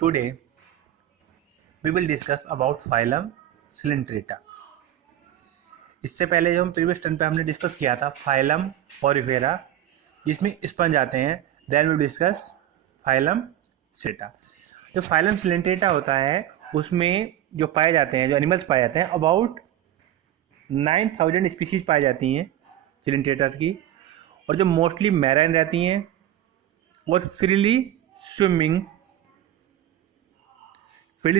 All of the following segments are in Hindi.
Today we will discuss about phylum Coelenterata. इससे पहले जो हम प्रीवियस टर्न पे हमने डिस्कस किया था फाइलम पोरिफेरा जिसमें स्पंज आते हैं, देन वी डिस्कस फाइलम सेटा। जो फाइलम Coelenterata होता है उसमें जो पाए जाते हैं, जो एनिमल्स पाए जाते हैं, अबाउट 9000 स्पीशीज पाई जाती हैं Coelenterata की, और जो मोस्टली मैराइन रहती हैं और फ्रीली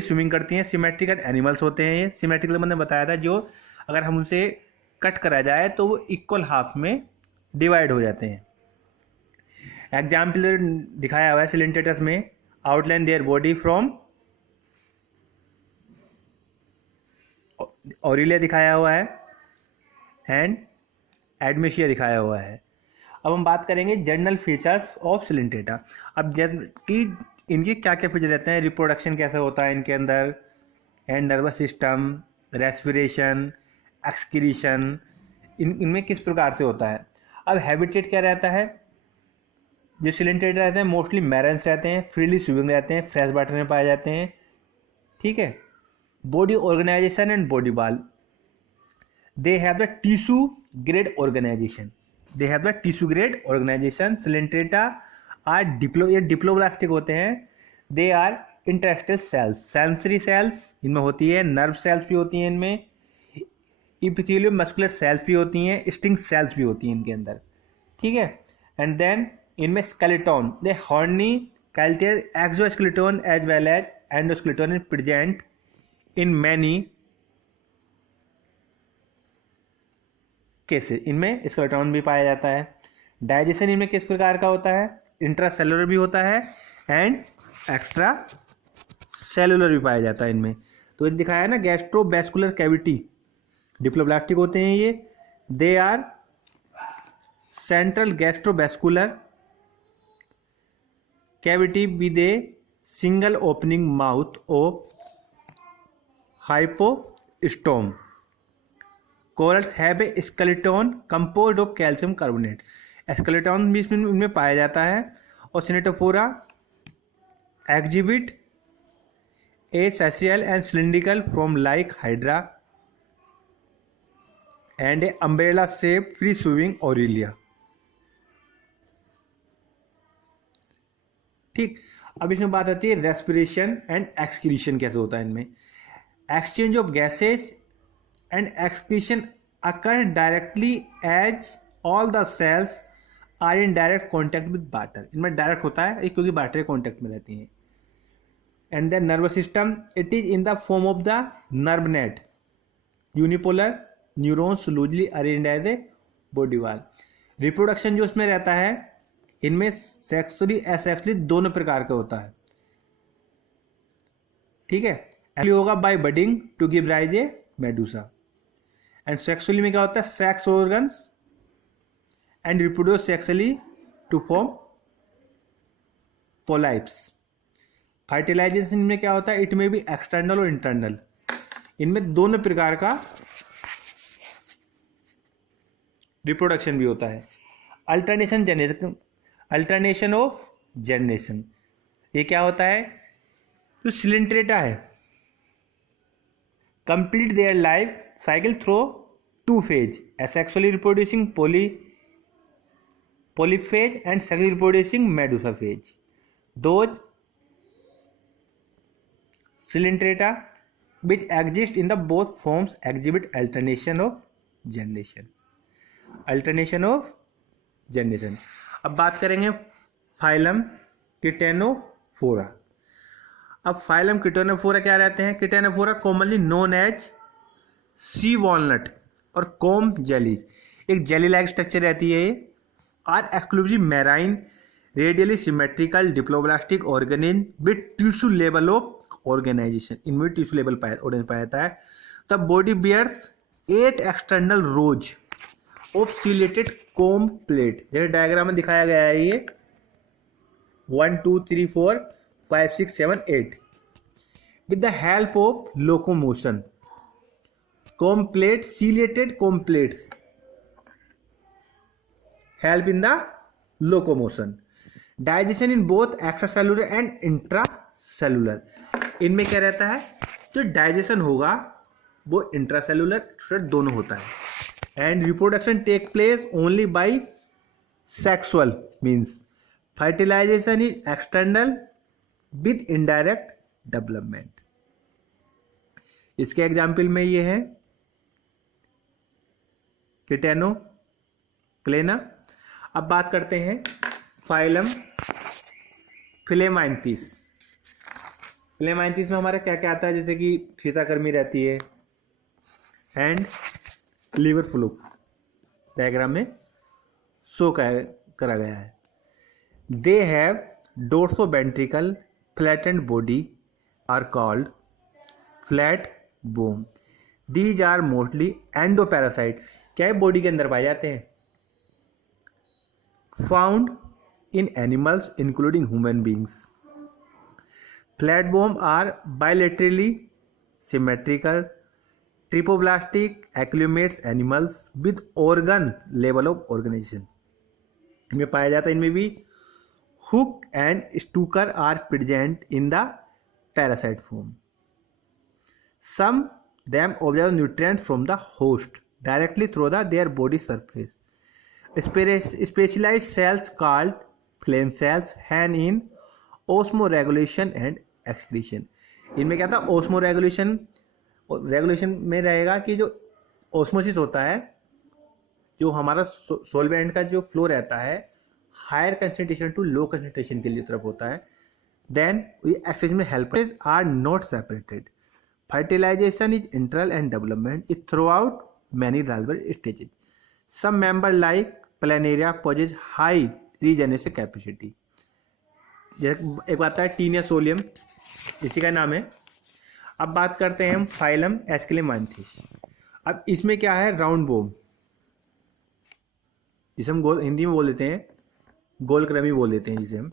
स्विमिंग करती हैं। सिमेट्रिकल एनिमल्स होते हैं ये। सिमेट्रिकल मैंने बताया था, जो अगर हम उनसे कट करा जाए तो वो इक्वल हाफ में डिवाइड हो जाते हैं। एग्जाम्पल दिखाया हुआ है Coelenterata में, outline their body from Aurelia दिखाया हुआ है एंड एडमेशिया दिखाया हुआ है। अब हम बात करेंगे जनरल फीचर्स ऑफ Coelenterata। अब कि इनके क्या क्या फीचर रहते हैं, रिप्रोडक्शन कैसे होता है इनके अंदर, and nervous system, respiration, excretion, इनमें किस प्रकार से होता है। अब हैबिटेट क्या रहता है, जो Coelenterata रहते हैं मोस्टली मैरेंस रहते हैं, फ्रीली स्विमिंग रहते हैं, फ्रेश वाटर में पाए जाते हैं। ठीक है। Body organisation and body wall, they have the tissue grade organisation. Coelenterata are diploblastic होते हैं। They are interested cells, sensory cells इनमें होती है, नर्व सेल्स भी होती हैं इनमें, इपिथेलियम मस्कुलर सेल्स भी होती हैं, स्टिंग सेल्स भी होती हैं इनके अंदर। ठीक है। एंड देन इनमें skeleton, they horny calcareous exoskeleton as well as endoskeleton is present in many cases. इनमें स्केलेटन भी पाया जाता है। डाइजेशन इनमें किस प्रकार का होता है, इंट्रासेलुलर भी होता है एंड एक्स्ट्रा सेलुलर भी पाया जाता है इनमें। तो ये दिखाया है ना, गैस्ट्रोवैस्कुलर कैविटी डिप्लोब्लास्टिक होते हैं ये। They are central gastrovascular cavity with a single opening mouth of hypostome. Corals have a skeleton composed of calcium carbonate. Skeleton भी इनमें पाया जाता है। और सिनेटोफोरा exhibit a sessile and cylindrical form like hydra and a umbrella shape free swimming Aurelia. ठीक। अब इसमें बात आती है रेस्पिरेशन एंड एक्सक्रीशन कैसे होता है इनमें। Exchange of gases and excretion occur directly as all the cells are in direct contact with water। इनमें डायरेक्ट होता है क्योंकि वाटर के कॉन्टैक्ट में रहती हैं। And then nervous system, it is in the form of the nerve net, unipolar neurons loosely arranged as a body wall. Reproduction जो उसमें रहता है इनमें सेक्सुअली एसेक्सुअली दोनों प्रकार का होता है। ठीक है। होगा by budding to give rise a medusa. And sexually में क्या होता है, sex organs and reproduce sexually to form polyps. Fertilization में क्या होता है, इट में भी एक्सटर्नल और इंटरनल, इनमें दोनों प्रकार का रिप्रोडक्शन भी होता है। अल्टरनेशन ऑफ जनरेशन, ये क्या होता है, जो Coelenterata है complete their life cycle through two phase, asexually reproducing polyphase and sexually reproducing medusa phase. Those Coelenterata which exist in the both forms exhibit alternation of generation। अब बात करेंगे फाइलम Ctenophora। अब फाइलम Ctenophora क्या रहते हैं, Ctenophora commonly known as sea walnut और कॉम जेलीज, एक जेली लाइक स्ट्रक्चर रहती है ये। Are exclusive marine radially symmetrical diploblastic organism with tissue level of organisation. इनमें टिश्यू लेवल पाया जाता है। तब body bears 8 external rows of ciliated comb plate, जैसे डायग्राम में दिखाया गया है ये 1 2 3 4 5 6 7 8 with the help of locomotion। comb plate, ciliated comb plates help in the locomotion। Digestion in both extracellular and intracellular cellular. इनमें क्या रहता है, जो डाइजेशन होगा वो इंट्रासेलुलर एक्स्ट्रा दोनों होता है। And reproduction take place only by sexual means fertilisation is external with indirect development. इसके एग्जाम्पल में ये है किटेनो क्लेना। अब बात करते हैं फाइलम फिलेमाइंथिस। फिलेमाइंथिस में हमारा क्या क्या आता है, जैसे कि फीताकर्मी रहती है एंड लीवर फ्लूक डायग्राम में शो करा गया है। They have dorsoventrally flattened body are called flat बोम। These are mostly endoparasite. क्या है, बॉडी के अंदर पाए जाते हैं। Found in animals including human beings. Flat बोम are bilaterally symmetrical triploblastic acoelomates animals with organ level of organisation. इनमें पाया जाता है। इनमें भी hook and sucker are present in the parasite form. Some them observe nutrients from the host directly through their body surface. Specialized cells called flame cells hand in osmoregulation and excretion. इनमें क्या था, osmoregulation में रहेगा कि जो osmosis होता है, जो हमारा solvent का जो flow रहता है higher concentration to low concentration के लिए तरफ होता है. Then excretion में helpers are not separated. Fertilization is internal and development is throughout many development stages. Some member like planaria possess high regeneration capacity. एक बात है टीनिया सोलियम, इसी का नाम है। अब बात करते हैं हम फाइलम एस्किलेमांथिस। अब इसमें क्या है, राउंड बोम, जिसे हम हिंदी में बोल देते हैं गोलक्रमी बोल देते हैं जिसे हम।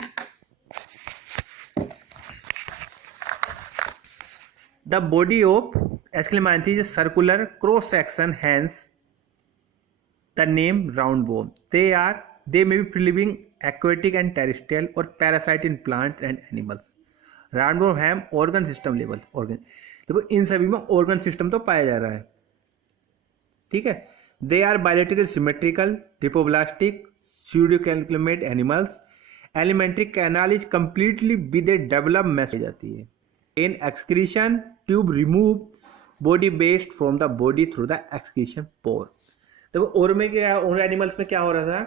The body of Esclemanthus is circular cross section, hence the name round bone. They may be living aquatic and terrestrial or parasite in plants and animals. Round bone have organ system level organ. देखो इन सभी में organ system तो पाया जा रहा है, ठीक है। They are bilateral symmetrical triploblastic pseudocalculate animals. Alimentary canal is completely with a developed mesh हो जाती है। In excretion tube remove body waste from the body through the excretion pore. देखो और में क्या, और एनिमल्स में क्या हो रहा था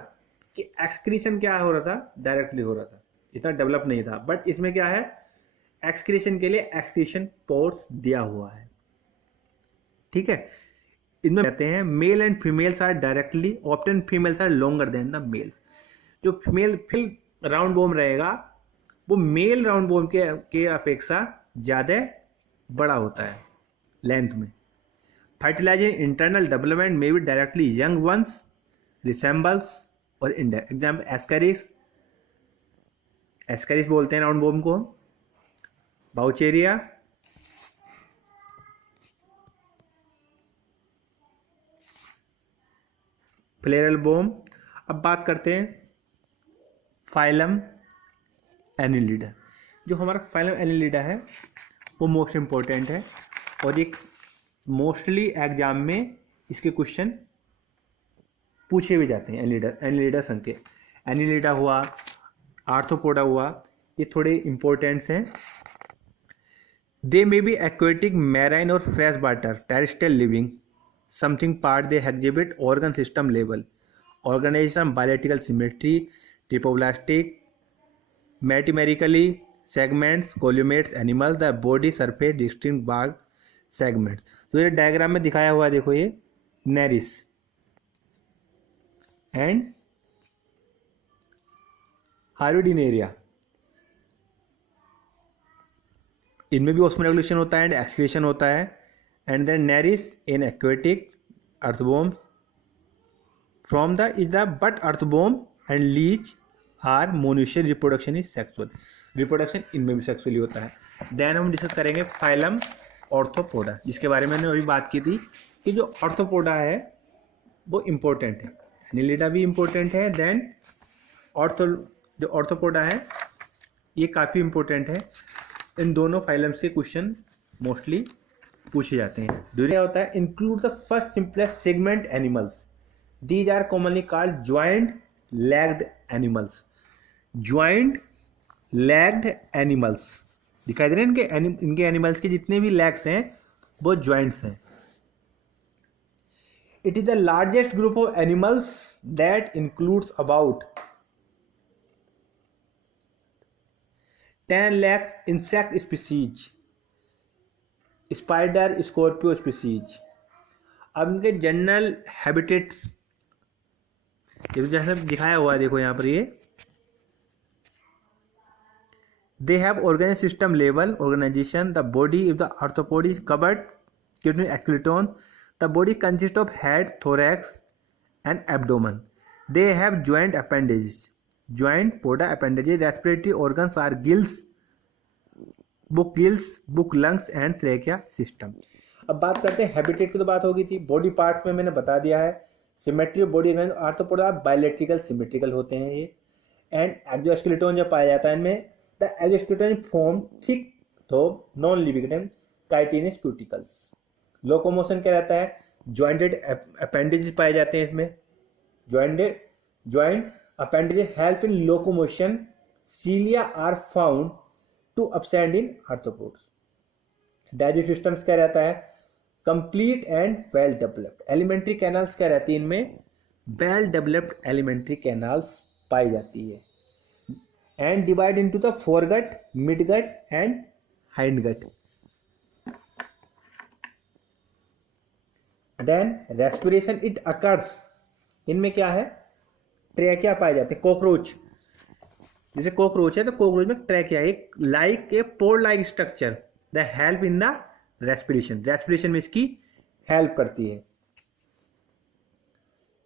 कि एक्सक्रीशन क्या हो रहा था, डायरेक्टली हो रहा था, इतना डेवलप नहीं था। बट इसमें क्या है, एक्सक्रीशन के लिए एक्सक्रीशन पोर्स दिया हुआ है, ठीक है। इनमें कहते हैं male and females are directly, often females are longer than the males. जो फीमेल राउंड बोम रहेगा वो मेल राउंड बोम के अपेक्षा ज़्यादा बड़ा होता है लेंथ में। फर्टिलाइजिंग इंटरनल डेवलपमेंट में भी डायरेक्टली यंग वंस रिसेंबल्स और इंडायरेक्ट। एग्जाम्पल एस्कैरिस बोलते हैं राउंड बोम को, बाउचेरिया, फ्लेरल बोम। अब बात करते हैं फाइलम एनिलिडा। जो हमारा फाइलम एनिलिडा है वो मोस्ट इम्पोर्टेंट है और एक मोस्टली एग्जाम में इसके क्वेश्चन पूछे भी जाते हैं। एनिलिडा संघ के, एनिलिडा हुआ, आर्थ्रोपोडा हुआ, ये थोड़े इम्पोर्टेंट्स हैं। They may be aquatic, marine और fresh water terrestrial living something part they exhibit organ system level organization bilateral symmetry triploblastic metamerically segments coelomates animals the body surface distinct bar segments. तो ये डायग्राम में दिखाया हुआ है, देखो ये नेरिस एंड हाइड्रोडिनेरिया, इनमें भी ऑस्मोरेगुलेशन होता है एंड एक्सक्रीशन होता है। And then Nereis in aquatic earthworms from the is the but earthworm and leech are monoecious reproduction is sexual. Reproduction इनमें भी सेक्सुअली होता है। देन हम डिस्कस करेंगे फाइलम ऑर्थोपोडा, जिसके बारे में मैंने अभी बात की थी कि जो ऑर्थोपोडा है वो इम्पोर्टेंट है, एनिलिडा भी इम्पोर्टेंट है। देन जो ऑर्थोपोडा है ये काफ़ी इम्पोर्टेंट है। इन दोनों फाइलम से क्वेश्चन मोस्टली पूछे जाते हैं। ड्यूरिंग होता है include the first simplest segment animals, these are commonly called joint legged animals. Joint legged animals दिखाई दे रहे हैं इनके एनिमल्स के जितने भी लेग्स हैं वो ज्वाइंट्स हैं। It is the largest group of animals that includes about 10 lac insect species, spider Scorpio species. अब इनके जनरल हैबिटेट्स ये तो जैसे दिखाया हुआ है, देखो यहाँ पर ये they have organ system level organization. The body of the arthropod is covered between skeleton. The body consists of head, thorax and abdomen. They have joint appendages, joint poda appendages. Respiratory organs are gills, book lungs and trachea system. अब बात करते हैं हैबिटेट की, तो बात होगी थी। बॉडी पार्ट्स में मैंने बता दिया है, symmetry body arthropoda bilateral symmetrical होते हैं ये। एंड एक्सोस्केलेटन जो पाया जाता है इनमें, the exoskeleton form thick though non-living chitinous cuticles. Locomotion क्या रहता है, jointed appendages पाए जाते हैं इसमें। joint appendages help in locomotion. Cilia are found to absent in arthropods. digestive systems क्या रहता है, complete and well developed. alimentary canals क्या रहती है इनमें, well developed alimentary canals पाई जाती है। and divide into the foregut, midgut and hindgut. Then respiration it occurs, इनमें क्या है, ट्रैकिया पाए जाते हैं। कॉकरोच, जैसे कॉकरोच है तो कॉकरोच में ट्रैकिया एक like a pore like structure the help in the respiration में इसकी हेल्प करती है।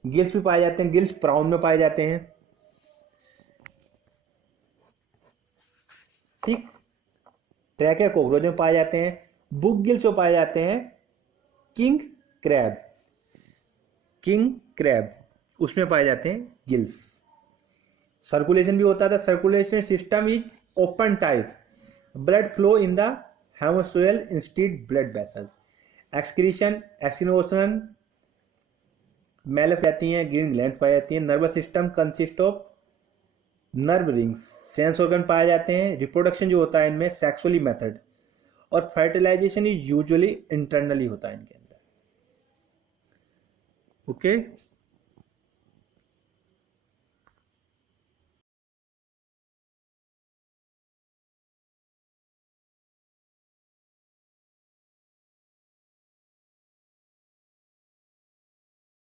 गिल्स भी पाए जाते हैं, गिल्स प्राउन में पाए जाते हैं, ठीक। ट्रैकिया कॉकरोच में पाए जाते हैं। बुक गिल्स में पाए जाते हैं किंग क्रैब उसमें पाए जाते हैं गिल्स। सर्कुलेशन भी होता था, circulation system is open type, blood flow in the haemocoel instead blood vessels. Excretion मेल जाती हैं, ग्रीन ग्लैंड्स पाई जाती हैं। Nervous system consist of nerve rings, sense organ पाए जाते हैं। रिप्रोडक्शन जो होता है इनमें सेक्सुअली मेथड, और फर्टिलाइजेशन इज यूजुअली इंटरनली होता है इनके अंदर। ओके